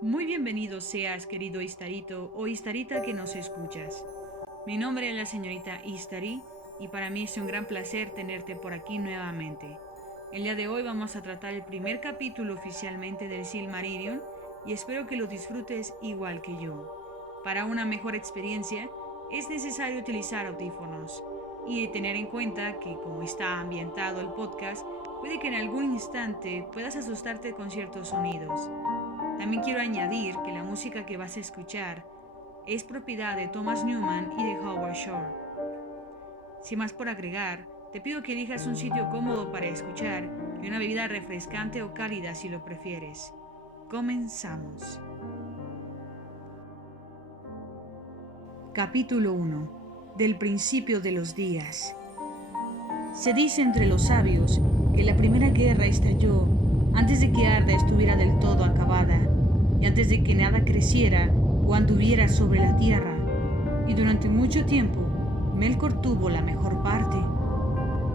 Muy bienvenido seas, querido Istarito o Istarita que nos escuchas. Mi nombre es la señorita Istari y para mí es un gran placer tenerte por aquí nuevamente. El día de hoy vamos a tratar el primer capítulo oficialmente del Silmarillion y espero que lo disfrutes igual que yo. Para una mejor experiencia es necesario utilizar audífonos y tener en cuenta que como está ambientado el podcast, puede que en algún instante puedas asustarte con ciertos sonidos. También quiero añadir que la música que vas a escuchar es propiedad de Thomas Newman y de Howard Shore. Sin más por agregar, te pido que elijas un sitio cómodo para escuchar y una bebida refrescante o cálida si lo prefieres. Comenzamos. Capítulo 1. Del principio de los días. Se dice entre los sabios que la primera guerra estalló antes de que Arda estuviera del todo acabada y antes de que nada creciera o anduviera sobre la tierra, y durante mucho tiempo Melkor tuvo la mejor parte.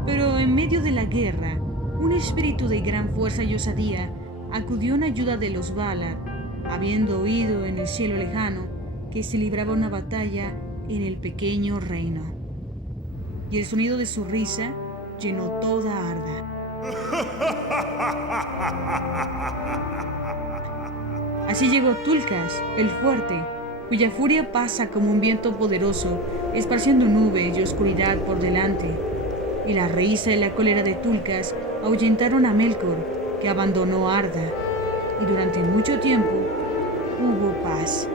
Pero en medio de la guerra, un espíritu de gran fuerza y osadía acudió en ayuda de los Valar, habiendo oído en el cielo lejano que se libraba una batalla en el pequeño reino. Y el sonido de su risa llenó toda Arda. Así llegó Tulkas, el fuerte, cuya furia pasa como un viento poderoso, esparciendo nubes y oscuridad por delante. Y la risa y la cólera de Tulkas ahuyentaron a Melkor, que abandonó Arda, y durante mucho tiempo hubo paz.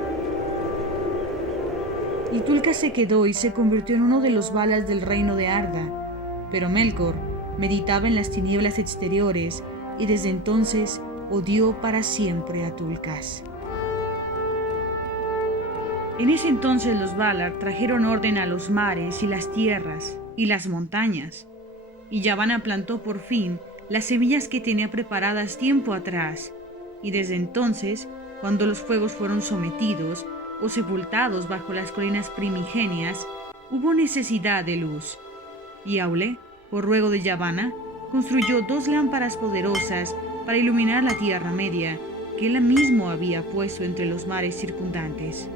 Y Tulkas se quedó y se convirtió en uno de los Valar del reino de Arda, pero Melkor meditaba en las tinieblas exteriores y desde entonces odió para siempre a Tulkas. En ese entonces los Valar trajeron orden a los mares y las tierras y las montañas, y Yavanna plantó por fin las semillas que tenía preparadas tiempo atrás, y desde entonces, cuando los fuegos fueron sometidos o sepultados bajo las colinas primigenias, hubo necesidad de luz, y Aule, por ruego de Yavanna, construyó 2 lámparas poderosas para iluminar la Tierra Media, que él mismo había puesto entre los mares circundantes.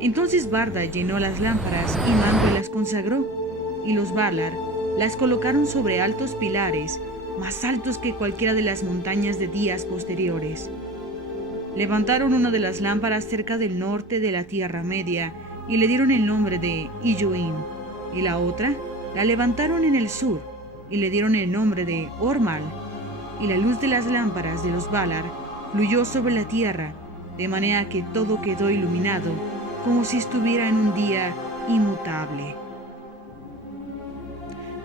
Entonces Barda llenó las lámparas y Manwë las consagró, y los Valar las colocaron sobre altos pilares, más altos que cualquiera de las montañas de días posteriores. Levantaron una de las lámparas cerca del norte de la Tierra Media y le dieron el nombre de Illuin, y la otra la levantaron en el sur y le dieron el nombre de Ormal, y la luz de las lámparas de los Valar fluyó sobre la tierra, de manera que todo quedó iluminado, como si estuviera en un día inmutable.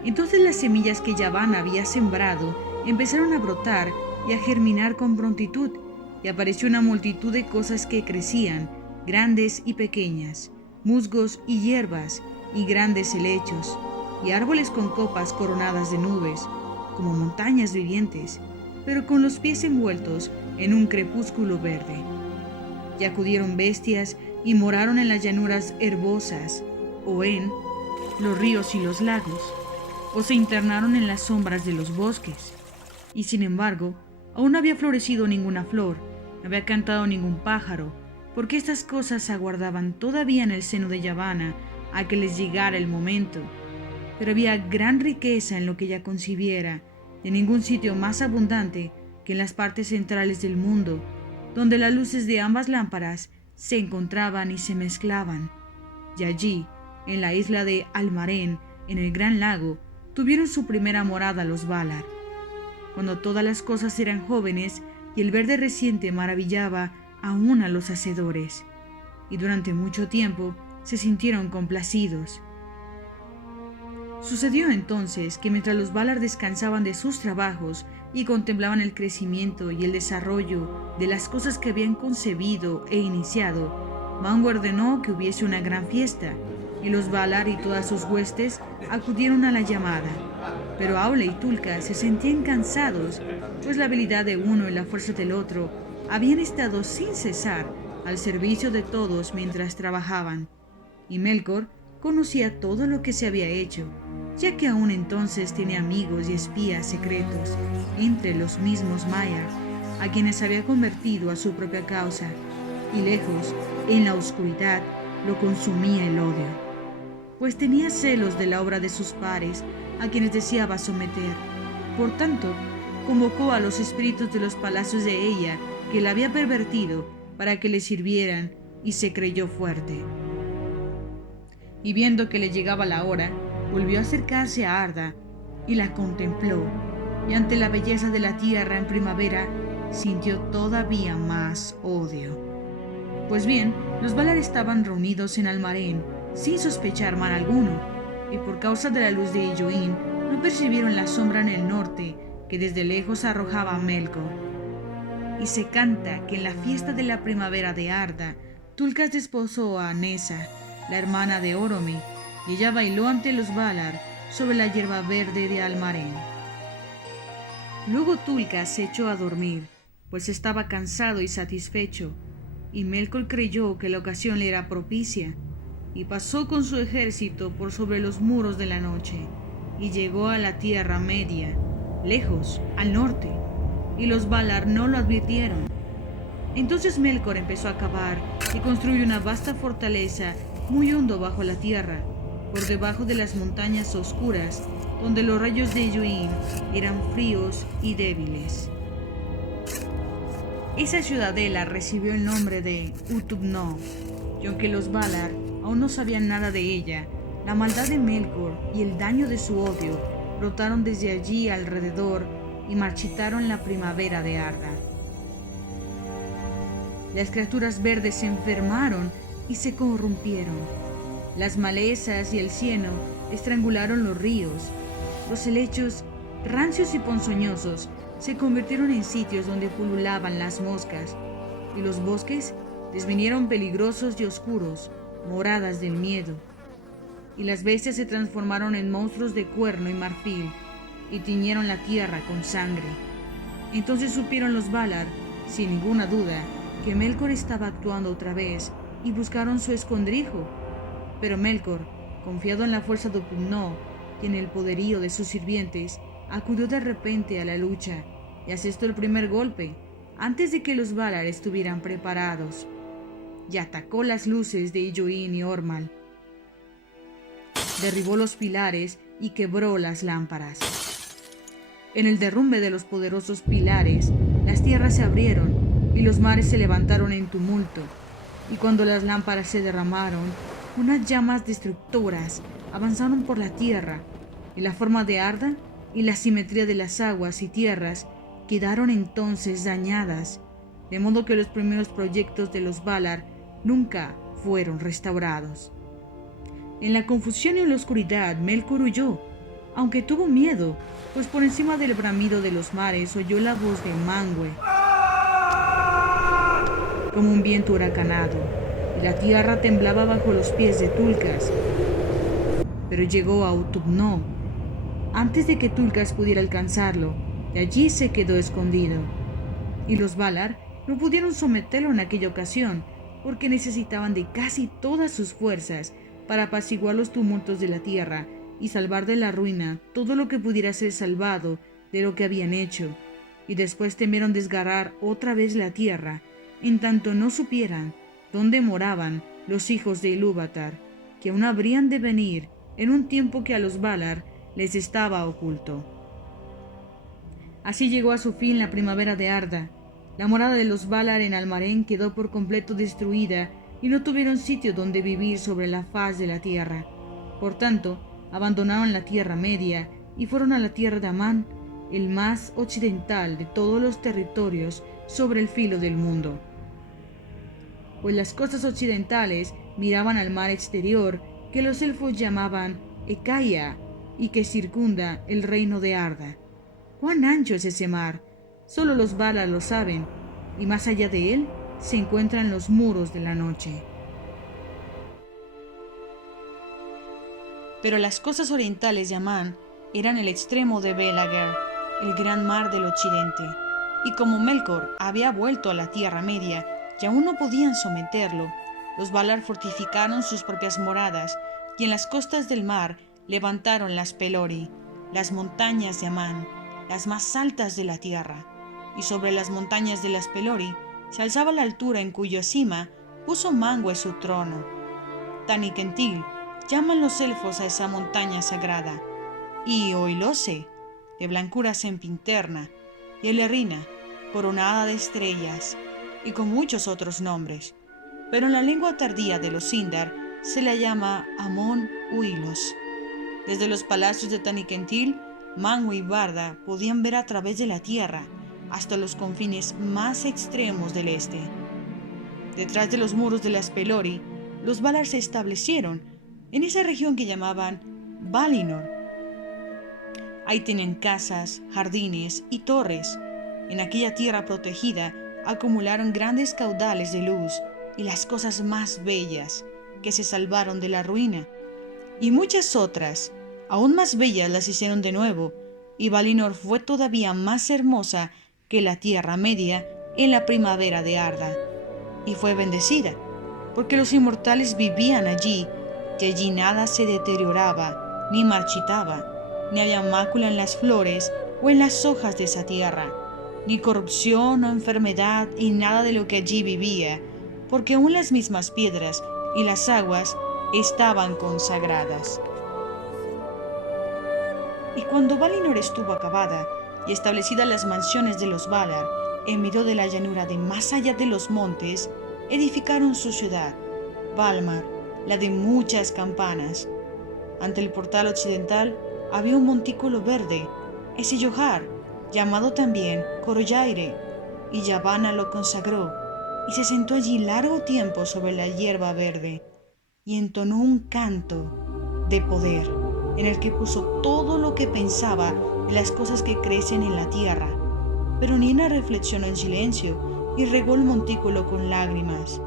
Entonces las semillas que Yavanna había sembrado empezaron a brotar y a germinar con prontitud, y apareció una multitud de cosas que crecían, grandes y pequeñas, musgos y hierbas, y grandes helechos, y árboles con copas coronadas de nubes, como montañas vivientes, pero con los pies envueltos en un crepúsculo verde. Y acudieron bestias y moraron en las llanuras herbosas, o en los ríos y los lagos, o se internaron en las sombras de los bosques. Y sin embargo, aún no había florecido ninguna flor, no había cantado ningún pájaro, porque estas cosas aguardaban todavía en el seno de Yavanna a que les llegara el momento. Pero había gran riqueza en lo que ella concibiera, y en ningún sitio más abundante que en las partes centrales del mundo, donde las luces de ambas lámparas se encontraban y se mezclaban. Y allí, en la isla de Almarén, en el gran lago, tuvieron su primera morada los Valar. Cuando todas las cosas eran jóvenes y el verde reciente maravillaba aún a los hacedores, y durante mucho tiempo se sintieron complacidos. Sucedió entonces que mientras los Valar descansaban de sus trabajos y contemplaban el crecimiento y el desarrollo de las cosas que habían concebido e iniciado, Manwë ordenó que hubiese una gran fiesta, y los Valar y todas sus huestes acudieron a la llamada. Pero Aule y Tulkas se sentían cansados, pues la habilidad de uno y la fuerza del otro habían estado sin cesar al servicio de todos mientras trabajaban, y Melkor conocía todo lo que se había hecho, ya que aún entonces tenía amigos y espías secretos entre los mismos Maiar, a quienes había convertido a su propia causa, y lejos, en la oscuridad, lo consumía el odio, pues tenía celos de la obra de sus pares, a quienes deseaba someter. Por tanto, convocó a los espíritus de los palacios de ella, que la había pervertido, para que le sirvieran, y se creyó fuerte. Y viendo que le llegaba la hora, volvió a acercarse a Arda, y la contempló, y ante la belleza de la tierra en primavera, sintió todavía más odio. Pues bien, los Valar estaban reunidos en Almarén, sin sospechar mal alguno, y por causa de la luz de Illuin, no percibieron la sombra en el norte que desde lejos arrojaba a Melkor. Y se canta que en la fiesta de la primavera de Arda, Tulkas desposó a Nessa, la hermana de Oromí, y ella bailó ante los Valar sobre la hierba verde de Almarén. Luego Tulkas se echó a dormir, pues estaba cansado y satisfecho, y Melkor creyó que la ocasión le era propicia, y pasó con su ejército por sobre los muros de la noche, y llegó a la Tierra Media, lejos, al norte, y los Valar no lo advirtieron. Entonces Melkor empezó a cavar y construyó una vasta fortaleza muy hondo bajo la tierra, por debajo de las montañas oscuras, donde los rayos de Illuin eran fríos y débiles. Esa ciudadela recibió el nombre de Utubno, y aunque los Valar aún no sabían nada de ella, la maldad de Melkor y el daño de su odio brotaron desde allí alrededor y marchitaron la primavera de Arda. Las criaturas verdes se enfermaron y se corrompieron. Las malezas y el cieno estrangularon los ríos. Los helechos, rancios y ponzoñosos, se convirtieron en sitios donde pululaban las moscas, y los bosques desvinieron peligrosos y oscuros, moradas del miedo. Y las bestias se transformaron en monstruos de cuerno y marfil, y tiñeron la tierra con sangre. Entonces supieron los Valar, sin ninguna duda, que Melkor estaba actuando otra vez, y buscaron su escondrijo. Pero Melkor, confiado en la fuerza de Utubno y en el poderío de sus sirvientes, acudió de repente a la lucha, y asestó el primer golpe, antes de que los Valar estuvieran preparados, y atacó las luces de Illuin y Ormal. Derribó los pilares y quebró las lámparas. En el derrumbe de los poderosos pilares, las tierras se abrieron y los mares se levantaron en tumulto, y cuando las lámparas se derramaron, unas llamas destructoras avanzaron por la tierra, y la forma de Arda y la simetría de las aguas y tierras quedaron entonces dañadas, de modo que los primeros proyectos de los Valar nunca fueron restaurados. En la confusión y en la oscuridad, Melkor huyó, aunque tuvo miedo, pues por encima del bramido de los mares oyó la voz de Manwë, como un viento huracanado, y la tierra temblaba bajo los pies de Tulkas. Pero llegó a Utubno, antes de que Tulkas pudiera alcanzarlo, y allí se quedó escondido. Y los Valar no pudieron someterlo en aquella ocasión, porque necesitaban de casi todas sus fuerzas para apaciguar los tumultos de la tierra y salvar de la ruina todo lo que pudiera ser salvado de lo que habían hecho, y después temieron desgarrar otra vez la tierra, en tanto no supieran dónde moraban los hijos de Ilúvatar, que aún habrían de venir en un tiempo que a los Valar les estaba oculto. Así llegó a su fin la primavera de Arda. La morada de los Valar en Almarén quedó por completo destruida y no tuvieron sitio donde vivir sobre la faz de la tierra. Por tanto, abandonaron la Tierra Media y fueron a la tierra de Amán, el más occidental de todos los territorios sobre el filo del mundo. Pues las costas occidentales miraban al mar exterior que los elfos llamaban Ecaia y que circunda el reino de Arda. ¿Cuán ancho es ese mar? Solo los Valar lo saben, y más allá de él se encuentran los muros de la noche. Pero las costas orientales de Amán eran el extremo de Belaguer, el gran mar del occidente, y como Melkor había vuelto a la Tierra Media y aún no podían someterlo, los Valar fortificaron sus propias moradas y en las costas del mar levantaron las Pelori, las montañas de Amán, las más altas de la tierra, y sobre las montañas de las Pelori se alzaba la altura en cuya cima puso Manwë su trono. Tanikentil llaman los elfos a esa montaña sagrada, y Oilose, de blancura sempiterna, y Elerrina, coronada de estrellas, y con muchos otros nombres, pero en la lengua tardía de los Sindar se la llama Amon Uilos. Desde los palacios de Tanikentil, Manwë y Barda podían ver a través de la tierra hasta los confines más extremos del este. Detrás de los muros de las Pelori, los Valar se establecieron en esa región que llamaban Valinor. Ahí tienen casas, jardines y torres. En aquella tierra protegida acumularon grandes caudales de luz y las cosas más bellas que se salvaron de la ruina. Y muchas otras, aún más bellas, las hicieron de nuevo, y Valinor fue todavía más hermosa que la Tierra Media en la primavera de Arda. Y fue bendecida, porque los inmortales vivían allí, y allí nada se deterioraba, ni marchitaba, ni había mácula en las flores o en las hojas de esa tierra, ni corrupción o enfermedad en nada de lo que allí vivía, porque aún las mismas piedras y las aguas estaban consagradas. Y cuando Valinor estuvo acabada y establecidas las mansiones de los Valar, en medio de la llanura de más allá de los montes, edificaron su ciudad, Valmar, la de muchas campanas. Ante el portal occidental había un montículo verde, ese Yohar, llamado también Coroyaire, y Yavanna lo consagró, y se sentó allí largo tiempo sobre la hierba verde, y entonó un canto de poder, en el que puso todo lo que pensaba de las cosas que crecen en la tierra. Pero Niena reflexionó en silencio y regó el montículo con lágrimas.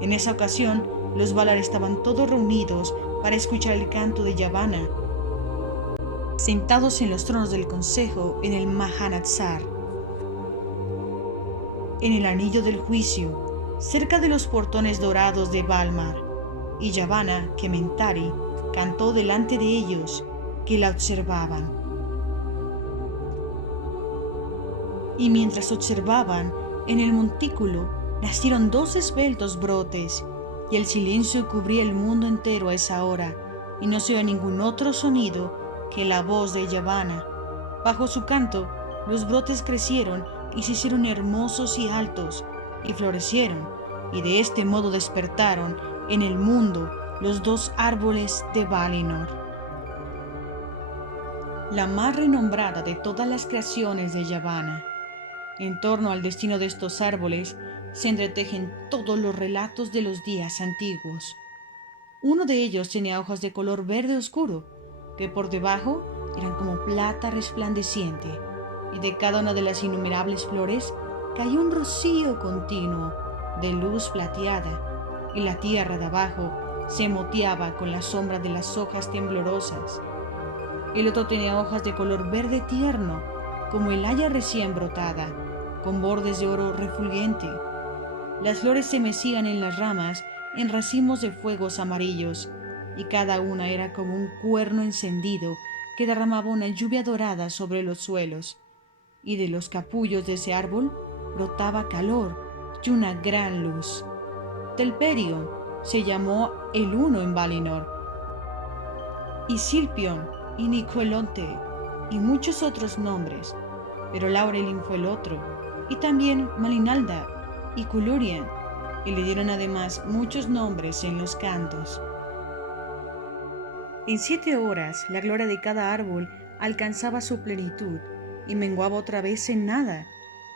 En esa ocasión, los Valar estaban todos reunidos para escuchar el canto de Yavanna, sentados en los tronos del consejo en el Mahanatsar, en el anillo del juicio, cerca de los portones dorados de Valmar, y Yavanna, Kementari, cantó delante de ellos, que la observaban. Y mientras observaban, en el montículo nacieron 2 esbeltos brotes, y el silencio cubría el mundo entero a esa hora, y no se oyó ningún otro sonido que la voz de Yavanna. Bajo su canto, los brotes crecieron y se hicieron hermosos y altos, y florecieron, y de este modo despertaron en el mundo los 2 árboles de Valinor. La más renombrada de todas las creaciones de Yavanna. En torno al destino de estos árboles se entretejen todos los relatos de los días antiguos. Uno de ellos tenía hojas de color verde oscuro, que por debajo eran como plata resplandeciente, y de cada una de las innumerables flores caía un rocío continuo de luz plateada, y la tierra de abajo se moteaba con la sombra de las hojas temblorosas. El otro tenía hojas de color verde tierno, como el haya recién brotada, con bordes de oro refulgente. Las flores se mecían en las ramas en racimos de fuegos amarillos, y cada una era como un cuerno encendido que derramaba una lluvia dorada sobre los suelos, y de los capullos de ese árbol brotaba calor y una gran luz. Telperion se llamó el uno en Valinor, y Silpion y Nicolonte, y muchos otros nombres, pero Laurelin fue el otro, y también Malinalda y Culurian, y le dieron además muchos nombres en los cantos. En 7 horas la gloria de cada árbol alcanzaba su plenitud y menguaba otra vez en nada,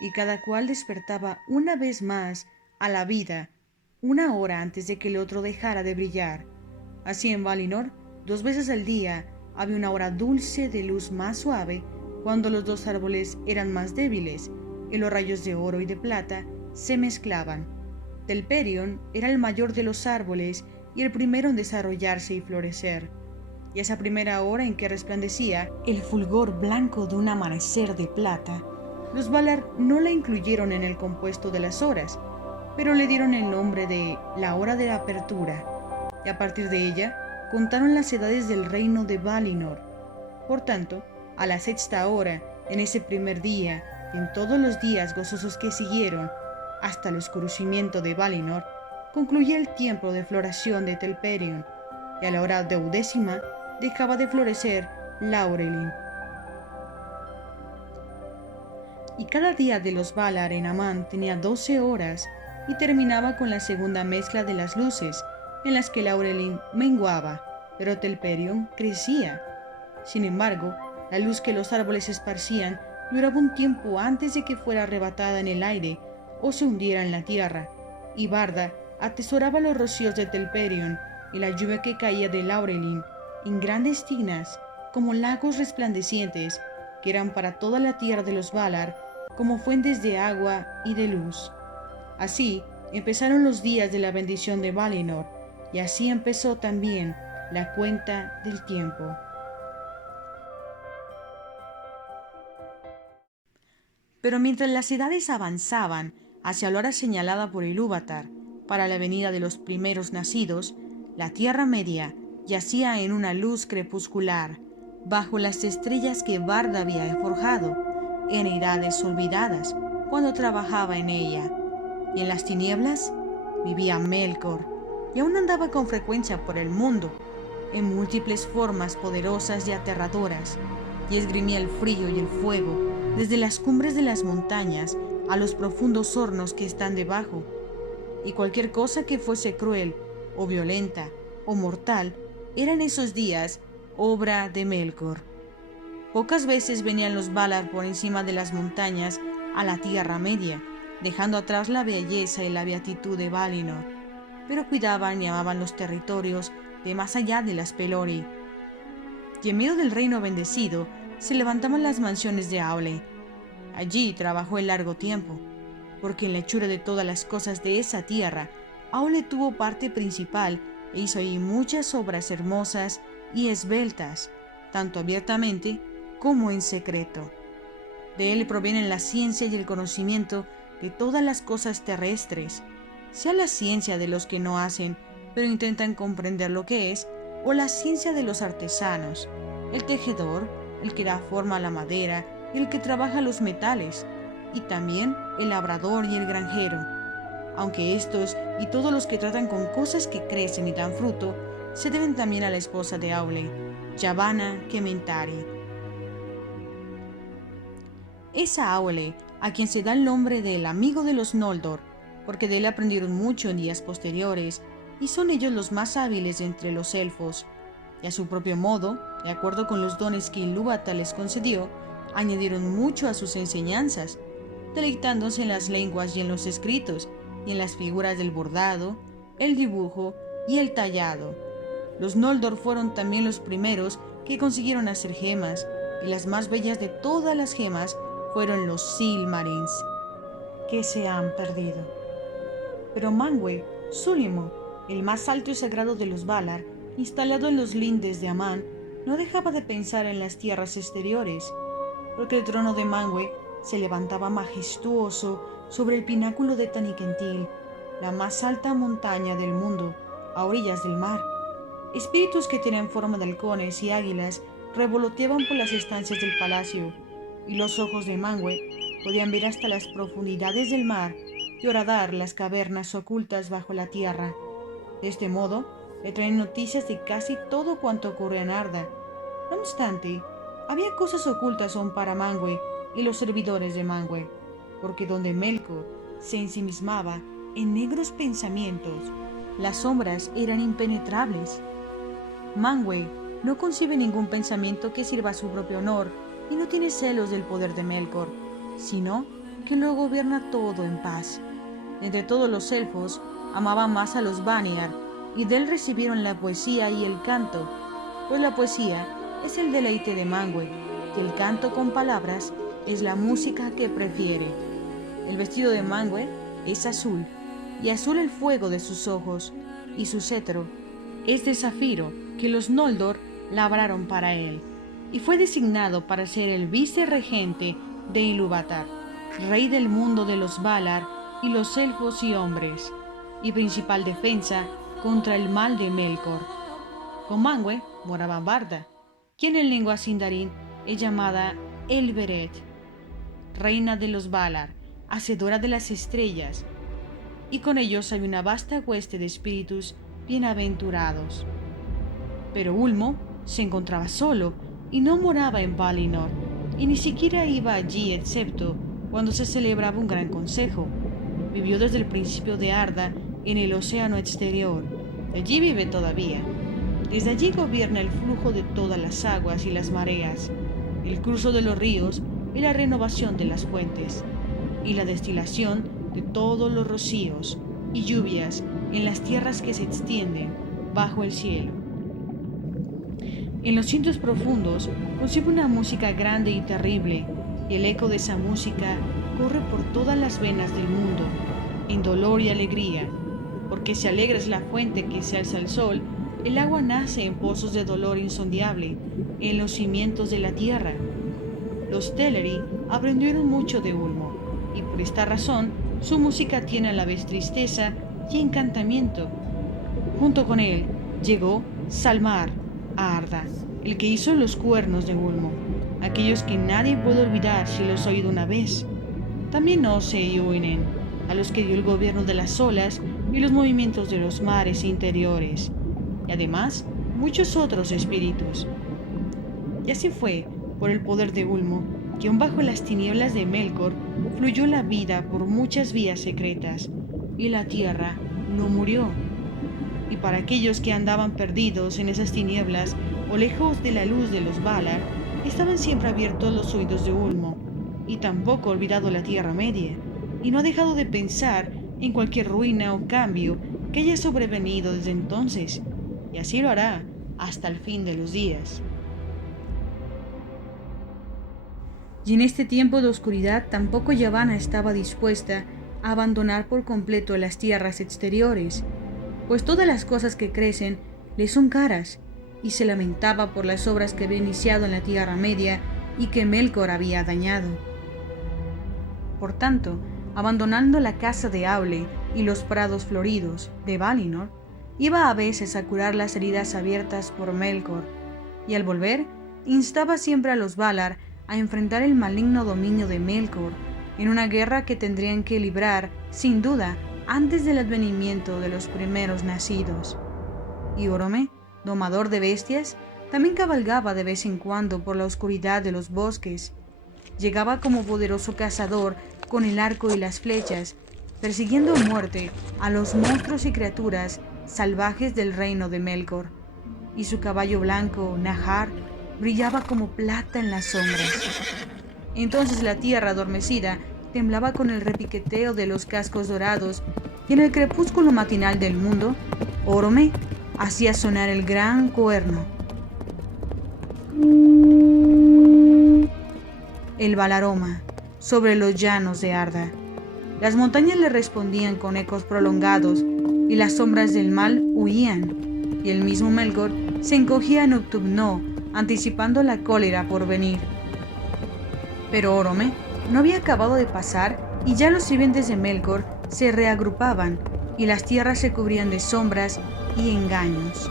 y cada cual despertaba una vez más a la vida 1 hora antes de que el otro dejara de brillar. Así en Valinor, 2 veces al día había una hora dulce de luz más suave, cuando los 2 árboles eran más débiles y los rayos de oro y de plata se mezclaban. Telperion era el mayor de los árboles y el primero en desarrollarse y florecer. Y esa primera hora en que resplandecía el fulgor blanco de un amanecer de plata, los Valar no la incluyeron en el compuesto de las horas, pero le dieron el nombre de la hora de la apertura, y a partir de ella contaron las edades del reino de Valinor. Por tanto, a la 6ª hora, en ese primer día, y en todos los días gozosos que siguieron, hasta el oscurecimiento de Valinor, concluía el tiempo de floración de Telperion, y a la hora 12ª dejaba de florecer Laurelin. Y cada día de los Valar en Amán tenía 12 horas y terminaba con la segunda mezcla de las luces, en las que Laurelin menguaba, pero Telperion crecía. Sin embargo, la luz que los árboles esparcían duraba un tiempo antes de que fuera arrebatada en el aire o se hundiera en la tierra, y Barda atesoraba los rocíos de Telperion y la lluvia que caía de Laurelin en grandes tinas como lagos resplandecientes que eran para toda la tierra de los Valar como fuentes de agua y de luz. Así empezaron los días de la bendición de Valinor, y así empezó también la cuenta del tiempo. Pero mientras las edades avanzaban hacia la hora señalada por Ilúvatar para la venida de los primeros nacidos, la Tierra Media yacía en una luz crepuscular, bajo las estrellas que Barda había forjado, en edades olvidadas, cuando trabajaba en ella. Y en las tinieblas vivía Melkor, y aún andaba con frecuencia por el mundo, en múltiples formas poderosas y aterradoras, y esgrimía el frío y el fuego, desde las cumbres de las montañas a los profundos hornos que están debajo, y cualquier cosa que fuese cruel, o violenta, o mortal, era en esos días obra de Melkor. Pocas veces venían los Valar por encima de las montañas a la Tierra Media, dejando atrás la belleza y la beatitud de Valinor, pero cuidaban y amaban los territorios de más allá de las Pelori. Y en medio del reino bendecido se levantaban las mansiones de Aule. Allí trabajó el largo tiempo, porque en la hechura de todas las cosas de esa tierra, Aule tuvo parte principal e hizo ahí muchas obras hermosas y esbeltas, tanto abiertamente como en secreto. De él provienen la ciencia y el conocimiento de todas las cosas terrestres, sea la ciencia de los que no hacen, pero intentan comprender lo que es, o la ciencia de los artesanos, el tejedor, el que da forma a la madera y el que trabaja los metales, y también el labrador y el granjero, aunque estos y todos los que tratan con cosas que crecen y dan fruto, se deben también a la esposa de Aule, Yavanna Kementari. Esa Aule, a quien se da el nombre de el amigo de los Noldor, porque de él aprendieron mucho en días posteriores, y son ellos los más hábiles entre los elfos, y a su propio modo, de acuerdo con los dones que Ilúvatar les concedió, añadieron mucho a sus enseñanzas, deleitándose en las lenguas y en los escritos, y en las figuras del bordado, el dibujo y el tallado. Los Noldor fueron también los primeros que consiguieron hacer gemas, y las más bellas de todas las gemas fueron los Silmarils, que se han perdido. Pero Manwë, su último, el más alto y sagrado de los Valar, instalado en los lindes de Amán, no dejaba de pensar en las tierras exteriores, porque el trono de Manwë se levantaba majestuoso sobre el pináculo de Tanikentil, la más alta montaña del mundo, a orillas del mar. Espíritus que tenían forma de halcones y águilas revoloteaban por las estancias del palacio, y los ojos de Manwë podían ver hasta las profundidades del mar y horadar las cavernas ocultas bajo la tierra. De este modo, le traen noticias de casi todo cuanto ocurre en Arda. No obstante, había cosas ocultas aún para Manwë y los servidores de Manwë, porque donde Melkor se ensimismaba en negros pensamientos, las sombras eran impenetrables. Manwë no concibe ningún pensamiento que sirva a su propio honor y no tiene celos del poder de Melkor, sino que lo gobierna todo en paz. Entre todos los elfos, amaba más a los Vanyar, y de él recibieron la poesía y el canto, pues la poesía es el deleite de Manwë, y el canto con palabras es la música que prefiere. El vestido de Manwë es azul, y azul el fuego de sus ojos, y su cetro es de zafiro que los Noldor labraron para él, y fue designado para ser el vicerregente de Ilúvatar, rey del mundo de los Valar y los elfos y hombres, y principal defensa contra el mal de Melkor. Con Manwë moraba Barda, quien en lengua sindarin es llamada Elbereth. reina de los Valar, hacedora de las estrellas, y con ellos había una vasta hueste de espíritus bienaventurados. Pero Ulmo se encontraba solo y no moraba en Valinor, y ni siquiera iba allí excepto cuando se celebraba un gran consejo. Vivió desde el principio de Arda en el océano exterior. Allí vive todavía. Desde allí gobierna el flujo de todas las aguas y las mareas, el curso de los ríos y la renovación de las fuentes, y la destilación de todos los rocíos y lluvias en las tierras que se extienden bajo el cielo. En los sitios profundos concibe una música grande y terrible, y el eco de esa música corre por todas las venas del mundo, en dolor y alegría, porque si alegra es la fuente que se alza al sol, el agua nace en pozos de dolor insondable, en los cimientos de la tierra. Los Teleri aprendieron mucho de Ulmo, y por esta razón su música tiene a la vez tristeza y encantamiento. Junto con él llegó Salmar a Arda, el que hizo los cuernos de Ulmo, aquellos que nadie puede olvidar si los ha oído una vez. También Ose y Uinen, a los que dio el gobierno de las olas y los movimientos de los mares interiores, y además muchos otros espíritus. Y así fue, por el poder de Ulmo, que aun bajo las tinieblas de Melkor fluyó la vida por muchas vías secretas, y la tierra no murió. Y para aquellos que andaban perdidos en esas tinieblas o lejos de la luz de los Valar, estaban siempre abiertos los oídos de Ulmo, y tampoco ha olvidado la Tierra Media, y no ha dejado de pensar en cualquier ruina o cambio que haya sobrevenido desde entonces, y así lo hará hasta el fin de los días. Y en este tiempo de oscuridad tampoco Yavanna estaba dispuesta a abandonar por completo las tierras exteriores, pues todas las cosas que crecen le son caras, y se lamentaba por las obras que había iniciado en la Tierra Media y que Melkor había dañado. Por tanto, abandonando la casa de Aule y los prados floridos de Valinor, iba a veces a curar las heridas abiertas por Melkor, y al volver, instaba siempre a los Valar a enfrentar el maligno dominio de Melkor en una guerra que tendrían que librar, sin duda, antes del advenimiento de los primeros nacidos. Y Orome, domador de bestias, también cabalgaba de vez en cuando por la oscuridad de los bosques. Llegaba como poderoso cazador con el arco y las flechas, persiguiendo a muerte a los monstruos y criaturas salvajes del reino de Melkor, y su caballo blanco, Nahar, brillaba como plata en las sombras. Entonces la tierra adormecida temblaba con el repiqueteo de los cascos dorados, y en el crepúsculo matinal del mundo, Orome hacía sonar el gran cuerno. El Valaroma, sobre los llanos de Arda. Las montañas le respondían con ecos prolongados, y las sombras del mal huían, y el mismo Melkor se encogía en Uktugno, anticipando la cólera por venir. Pero Orome no había acabado de pasar, y ya los sirvientes de Melkor se reagrupaban, y las tierras se cubrían de sombras y engaños.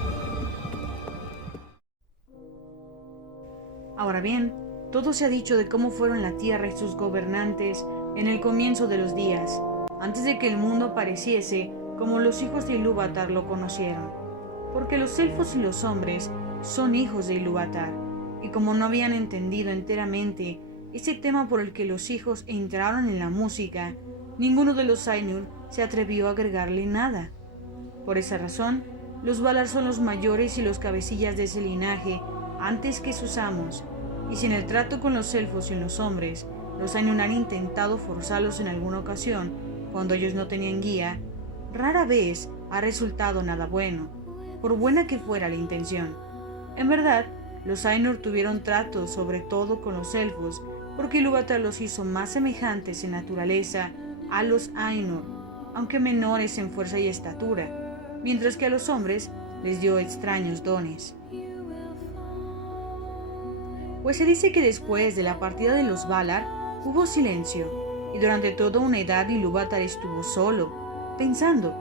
Ahora bien, todo se ha dicho de cómo fueron la tierra y sus gobernantes en el comienzo de los días, antes de que el mundo pareciese como los hijos de Ilúvatar lo conocieron, porque los elfos y los hombres son hijos de Ilúvatar, y como no habían entendido enteramente ese tema por el que los hijos entraron en la música, ninguno de los Ainur se atrevió a agregarle nada. Por esa razón, los Valar son los mayores y los cabecillas de ese linaje antes que sus amos, y si en el trato con los elfos y los hombres los Ainur han intentado forzarlos en alguna ocasión, cuando ellos no tenían guía, rara vez ha resultado nada bueno, por buena que fuera la intención. En verdad, los Ainur tuvieron trato sobre todo con los elfos, porque Ilúvatar los hizo más semejantes en naturaleza a los Ainur, aunque menores en fuerza y estatura, mientras que a los hombres les dio extraños dones. Pues se dice que después de la partida de los Valar hubo silencio, y durante toda una edad Ilúvatar estuvo solo, pensando.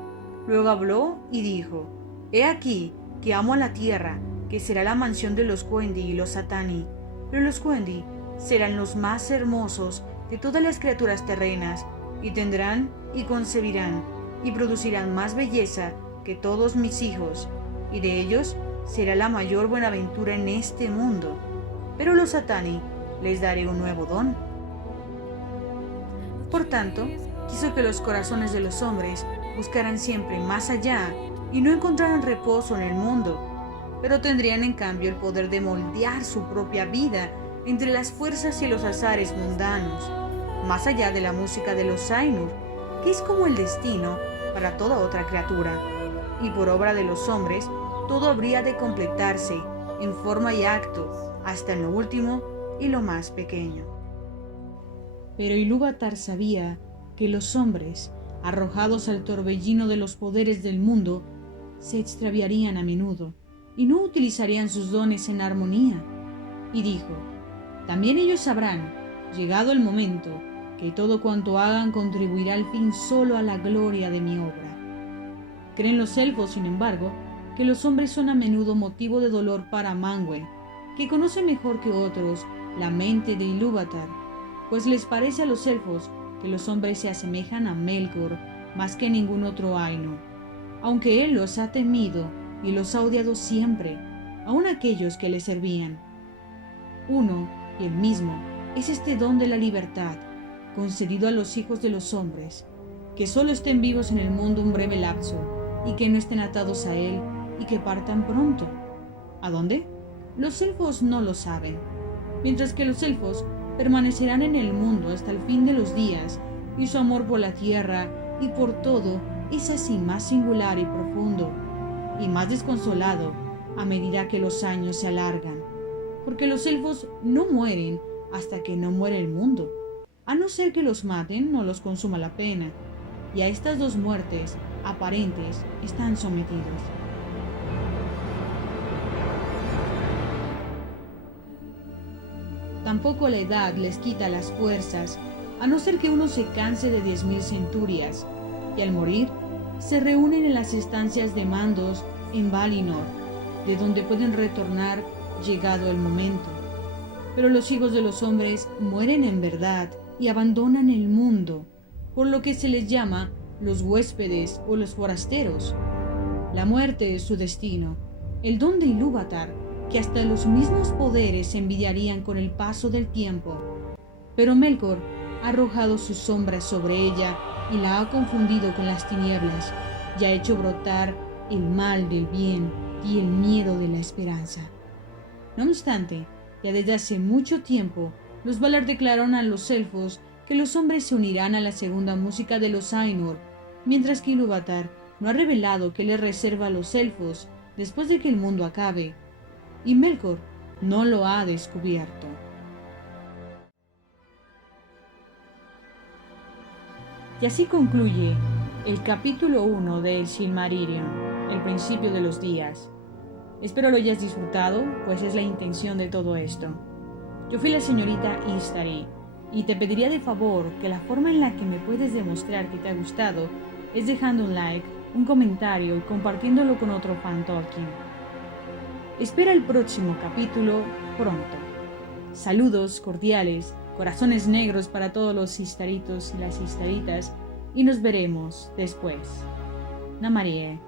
Luego habló y dijo: «He aquí que amo a la tierra, que será la mansión de los Quendi y los Atani, pero los Quendi serán los más hermosos de todas las criaturas terrenas, y tendrán y concebirán y producirán más belleza que todos mis hijos, y de ellos será la mayor buenaventura en este mundo. Pero los Satani les daré un nuevo don. Por tanto, quiso que los corazones de los hombres buscaran siempre más allá y no encontraran reposo en el mundo, pero tendrían en cambio el poder de moldear su propia vida entre las fuerzas y los azares mundanos, más allá de la música de los Ainur, que es como el destino para toda otra criatura, y por obra de los hombres todo habría de completarse en forma y acto, hasta en lo último y lo más pequeño. Pero Ilúvatar sabía que los hombres, arrojados al torbellino de los poderes del mundo, se extraviarían a menudo y no utilizarían sus dones en armonía. Y dijo: también ellos sabrán, llegado el momento, que todo cuanto hagan contribuirá al fin solo a la gloria de mi obra. Creen los elfos, sin embargo, que los hombres son a menudo motivo de dolor para Manwë, que conoce mejor que otros la mente de Ilúvatar, pues les parece a los elfos que los hombres se asemejan a Melkor más que ningún otro Ainur, aunque él los ha temido y los ha odiado siempre, aun aquellos que le servían. Uno y el mismo es este don de la libertad, concedido a los hijos de los hombres, que solo estén vivos en el mundo un breve lapso, y que no estén atados a él, y que partan pronto. ¿A dónde? Los elfos no lo saben, mientras que los elfos permanecerán en el mundo hasta el fin de los días, y su amor por la tierra y por todo es así más singular y profundo, y más desconsolado a medida que los años se alargan, porque los elfos no mueren hasta que no muere el mundo, a no ser que los maten o los consuma la pena, y a estas dos muertes aparentes están sometidos. Tampoco la edad les quita las fuerzas, a no ser que uno se canse de 10.000 centurias, y al morir se reúnen en las estancias de mandos en Valinor, de donde pueden retornar llegado el momento. Pero los hijos de los hombres mueren en verdad y abandonan el mundo, por lo que se les llama los huéspedes o los forasteros. La muerte es su destino, el don de Ilúvatar, que hasta los mismos poderes se envidiarían con el paso del tiempo. Pero Melkor ha arrojado sus sombras sobre ella y la ha confundido con las tinieblas, y ha hecho brotar el mal del bien y el miedo de la esperanza. No obstante, ya desde hace mucho tiempo, los Valar declararon a los elfos que los hombres se unirán a la segunda música de los Ainur, mientras que Ilúvatar no ha revelado qué les reserva a los elfos después de que el mundo acabe, y Melkor no lo ha descubierto. Y así concluye el capítulo 1 de El Silmarillion, el principio de los días. Espero lo hayas disfrutado, pues es la intención de todo esto. Yo fui la señorita Istari, y te pediría de favor que la forma en la que me puedes demostrar que te ha gustado es dejando un like, un comentario y compartiéndolo con otro fan Tolkien. Espera el próximo capítulo pronto. Saludos cordiales, corazones negros para todos los Istaritos y las Istaritas, y nos veremos después. Namarie.